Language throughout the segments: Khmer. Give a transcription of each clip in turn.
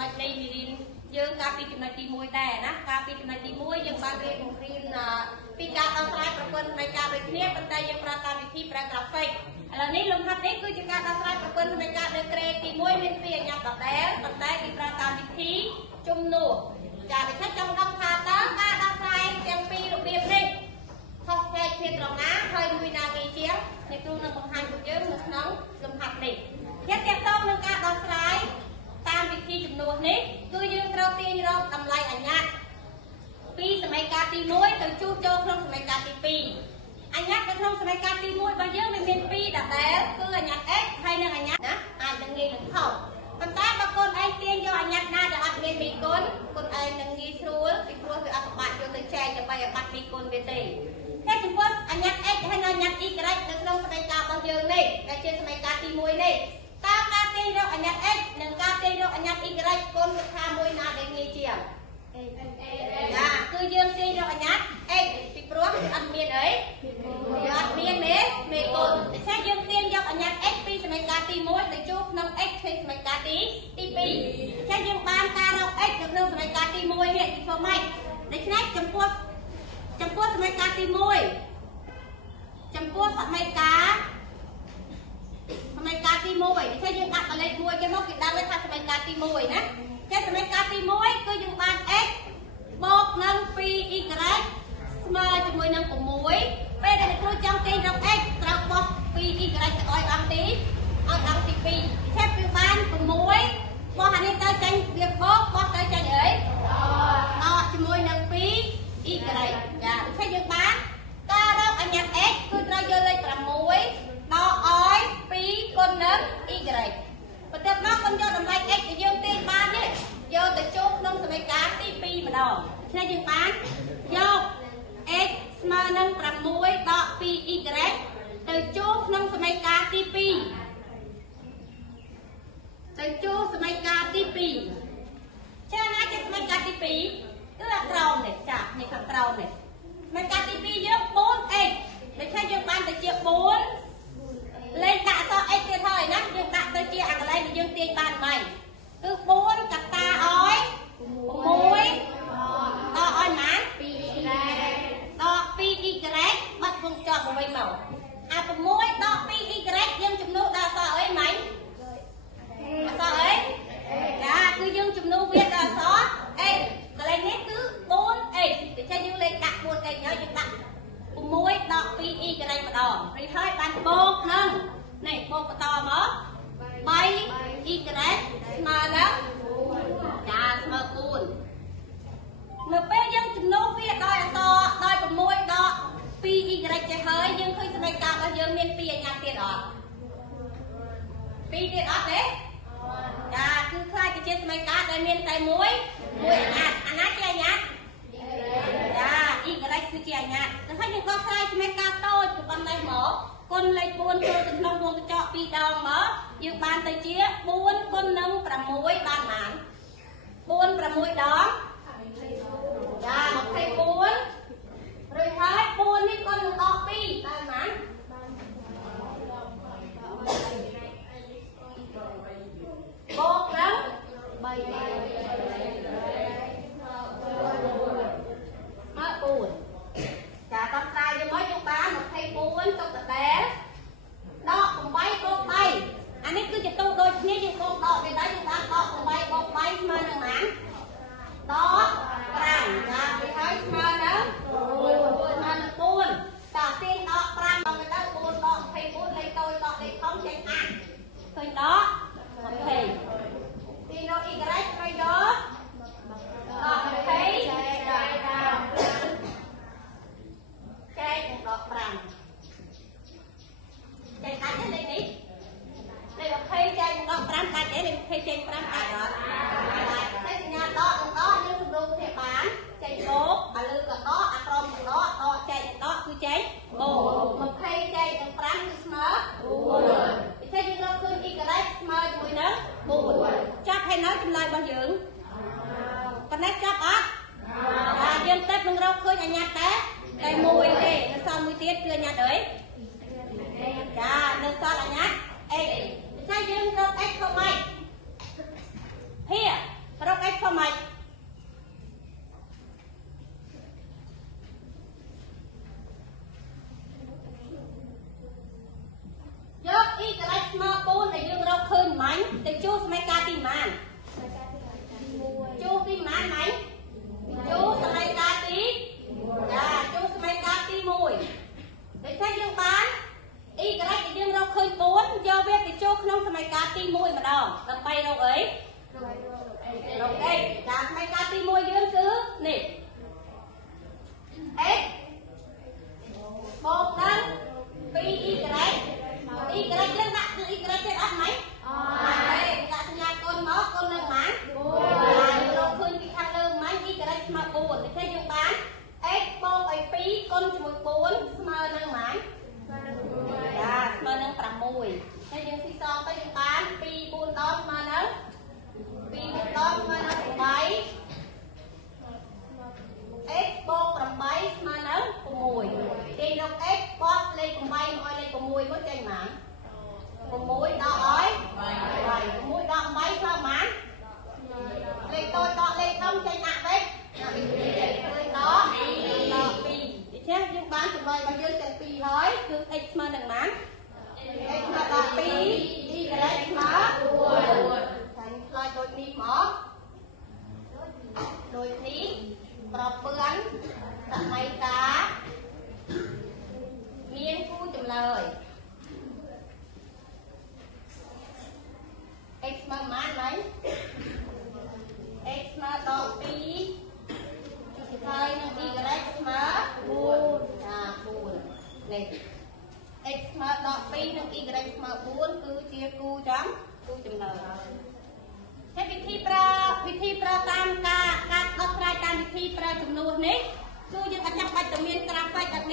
ចំណុចនេះរៀនយើងការពីចំណុចទី1ដែរណាការពីចំណុចទី1យើងបានរៀនបង្រៀនពីការដោះស្រាយប្រព័ន្ធនៃការដូចគ្នាប៉ុន្តែយើងប្រើកម្មវិធីប្រើ graphic ឥឡូវនេះលំហាត់នេះគឺជាការដោះស្រាយប្រព័ន្ធនៃការលើក្រេទី1មានពីអាញាដដែលប៉ុន្តែគេប្រើកម្មវិធីជំនួសចាដូច្នេះចង់ដឹងថាតើការដោះស្រាយទាំងពីររបៀបនេះខុសគ្នាគ្នាត្រង់ណាហើយមួយណាងាយជាងអ្នកគ្រូនឹងបង្ហាញពួកយើងនៅក្នុងលំហាត់នេះយើងទាក់ទងនឹងការដោះស្រាយតាមវិធីជំនួសនេះគឺយើងត្រូវទាញរកតម្លៃអញ្ញត្តិពីសម័យកាលទី1ទៅជួសចូលក្នុងសម័យកាលទី2អញ្ញត្តិនៅក្នុងសម័យកាលទី1របស់យើងមាន2ដដែលគឺអញ្ញត្តិ x ហើយនិងអញ្ញត្តិណាអាចនឹងងាយនឹងខុសប៉ុន្តែបើកូនឯងទាញយកអញ្ញត្តិណាដែលអត់មានមីគុណកូនឯងនឹងងាយស្រួលពីព្រោះវាអត់បាក់យកទៅចែកដើម្បីឲ្យបាត់មីគុណវាទេតែចំពោះអញ្ញត្តិ x ហើយនិងអញ្ញត្តិ y នៅក្នុងសម័យកាលរបស់យើងនេះដែលជាសម័យកាលទី1នេះតើការទាញរកអញ្ញត្តិ x និងការទាញរកអញ្ញត្តិ y កូនគិតថាមួយណាដែលងាយជាងចាគឺយើងទាញរកអញ្ញត្តិ x ពីព្រោះវាអត់មានអីវាអត់មានមេគុណដូច្នេះយើងទាញយកអញ្ញត្តិ x ពីសម័យកាលទី1ទៅជួបក្នុង x ក្នុងសម័យកាលទី2ដូច្នេះយើងបានការរក x នៅក្នុងសម័យកាលទី1នេះពីព្រោះម៉េចដូច្នេះចំពោះសម័យកាលទី1ចំពោះសម័យកាលទី1ដូច្នេះយើងដាក់លេខ1ចេញមកគេដាក់លេខថាសម័យកាលទី1ណាចេះសម័យកាលទី1គឺយើងបាន x បូកនឹង 2y ស្មើជាមួយនឹង6ពេលដែលគ្រូចង់ទាញរក x ត្រូវបោះ 2y ទៅឲ្យអង្គទី2ឆេបវាបាន6បោះអានេះទៅចេញវាបោះទៅចេញអីដកជាមួយនឹង 2y ចាដូច្នេះយើងបានការរកអញ្ញត្តិ x គឺត្រូវយកលេខ6ដកឲ្យ2គុណនឹង y បន្ទាប់មកខ្ញុំយកតម្លៃ x ដែលយើងទាញបាននេះយកទៅចូលក្នុងសម័យកាលទី2ម្ដងដូច្នេះយើងបានយក x ស្មើនឹង6ដក 2y ទៅចូលក្នុងសម័យកាលទី2ទៅចូលសម័យកាលទី2ចាណាជាសម័យកាលទី2គឺអាក្រោមនេះចានេះខាងក្រោមនេះសម័យកាលទី2យើង 4x ដូច្នេះយើងបានទៅជា4លេខដាក់អក្សរ x ទៀតហើយណាយើងដាក់ទៅជាអាកន្លែងដែលយើងទាញបានហ្មងគឺ4កតាឲ្យ6តឲ្យណា2ដក 2y បាត់វងចប់មកវិញមកអា6ដក 2y យើងចំនួនដល់អក្សរអីម៉េចអក្សរអីចាគឺយើងចំនួនវាដល់អក្សរ x កន្លែងនេះគឺ 4x ដូច្នេះយើងលេខដាក់ 4x ហើយយើងដាក់6ដក 2y ម្ដងរីហើយបានបូកនឹងនេះបូកបន្តមក3y ស្មើនឹងចាស្មើ4នៅពេលយើងចំនួនវាដោយអក្សរដោយ6ដក 2y ចេះហើយយើងឃើញសម័យកាលរបស់យើងមាន2អញ្ញត្តិទៀតអត់2ទៀតអត់ទេចាគឺខ្លាចទៅជាសម័យកាលដែលមានតែមួយអញ្ញត្តិអាណាជាអញ្ញត្តិចា y គឺជាអញ្ញត្តិតែហើយយើងក៏ខ្លាចសម័យកាលតូចទៅប៉ុណ្ណេះមកគុណលេខ4ចូលទៅក្នុងវងកញ្ចក់2ដងមកយើងបានទៅជា4គុណនឹង6បានប៉ុន្មាន4 6ដងចា24រួចហើយ4នេះគុណនឹងដក2បានប៉ុន្មានបូកនឹង3មក4ចាដល់ស្រាយយើងមកយើងបាន24ទុកដដែលដក8បូក3អានេះគឺជាទូដូចគ្នាយើងបូកដកវាដែរយើងបានដក8បូក3ស្មើនឹងប៉ុន្មានដក5ចាវាហើយស្មើនឹង4តាទាញដក5ដល់ទៅ4ដក24លេខតូចដកលេខធំចេញអាឃើញដក20ទីរក y ត្រូវយកដក20ចែកដក5ចែកដក5ចែកដាច់លេខនេះលេខ20ចែកដក5ដាច់ទេលេខ20ចែក5ដាច់អត់តែសញ្ញាដកយើងសម្រួលគ្នាបានចែកបូកអាលើក៏ដកអាក្រមក៏ដកចែកដកគឺចែកបូក20ចែកនឹង5គឺស្មើ4តែយើងរកឃើញ y ស្មើជាមួយនឹង4ចាប់ហើយនៅចម្លើយរបស់យើងប៉ុណ្ណេះចាប់អត់យើងទៅនឹងរកឃើញអញ្ញត្តិតែមួយទេនៅសល់មួយទៀតគឺអញ្ញត្តិអីចានៅសល់អញ្ញត្តិ x តែយើងរក x ទៅម៉េចហៀ រក x ធ្វើម៉េចយក y ស្មើ4ដែលយើងរកឃើញមិញទៅជួសមីការទីម៉ានជួសទីម៉ានមិញជួសមីការទីចាជួសមីការទី1ដូចថាយើងបាន y ដែលយើងរកឃើញ4យកវាទៅចូលក្នុងសមីការទី1ម្ដងដើម្បីរកអីរក x ចាសមីការទី1យើងគឺនេះ x បូកនឹង 2y y យើងដាក់គឺ y ទៀតអត់ไหมអត់ទេដាក់សញ្ញាកូនមកកូននៅម៉ាន4រកឃើញពីខាងលើមិញ y ស្មើ4ដូចនេះយើងបាន x បូកឲ្យ2គុណជាមួយ4ស្មើនឹងម៉ានចាស្មើនឹង6ហើយយើងស៊ីសងទៅយើងបាន2 4ដងស្មើនឹង2 4ដងស្មើនឹង8 x បូក8ស្មើនឹង6គេយក x បោកលេខ8មកឲ្យលេខ6មកចេញម៉ាន6ដល់ឲ្យ8 6ដល់8ធ្វើម៉ានលេខតូចដល់លេខធំចេញអាក់វិញឃើញដល់2ដូច្នេះយើងបានចម្លើយរបស់យើងទាំងពីរហើយគឺ x ស្មើនឹងម៉ាន x ស្មើដល់2 y ស្មើ4តែឆ្លើយដូចនេះមកដូចនេះប្រពឿនសម័យកាលមានគូចម្លើយ x ស្មើប៉ុន្មានហើយ x ស្មើដល់2ហើយនឹង y ស្មើ4ចា4នេះ x ស្មើដល់2និង y ស្មើ4គឺជាគូចំគូចម្លើយហើយវិធីប្រើតាមការដោះស្រាយតាមវិធីប្រើចំនួននេះគឺយើងអត់ចាំបាច់ទៅមានក្រាហ្វិកអត់ចាំ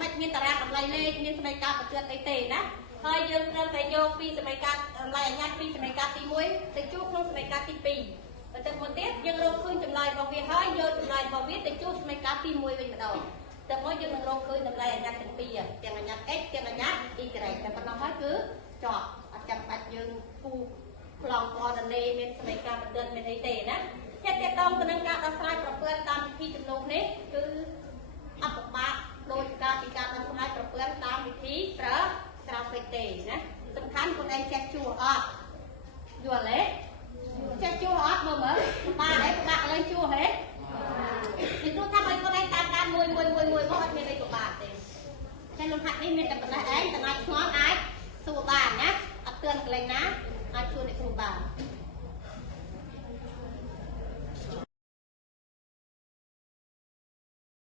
បាច់មានតារាងតម្លៃលេខមានសមីការបញ្ជាក់អីទេណាហើយយើងត្រូវតែយកពីសមីការតម្លៃអញ្ញត្តិពីសមីការទី1ទៅជួបក្នុងសមីការទី2ទៅទៅមុនទៀតយើងរកឃើញចម្លើយរបស់វាហើយយកចម្លើយរបស់វាទៅជួបសមីការទី1វិញម្ដងតែមកយើងនឹងរកឃើញតម្លៃអញ្ញត្តិទាំងពីរទាំងអញ្ញត្តិ x ទាំងអញ្ញត្តិ y តែប៉ុណ្ណោះហើយគឺជាប់អត់ចាំបាច់យើងគូប្លង់អដលេមានសមីការបណ្ឌិតមានអីទេណាចិត្តតងទៅនឹងការដោះស្រាយប្រព័ន្ធតាមវិធីចំនួននេះគឺអបបាក់ដោយការពីការដោះស្រាយប្រព័ន្ធតាមវិធីប្រើក្រាហ្វិកទេណាសំខាន់ខ្លួនឯងចេះជួសអត់យល់ទេចេះជួសអត់មើលបាទឯងបាក់ឡើងជួសហេពីទូថាឲ្យខ្លួនឯងតាមការមួយមកអត់មានអីពិបាកទេតែលំហាត់នេះមានតែប៉ុណ្ណេះឯងតែអាចឆ្ងល់អាចសួរបានណាអត់ទឿនកន្លែងណាអាចសួរ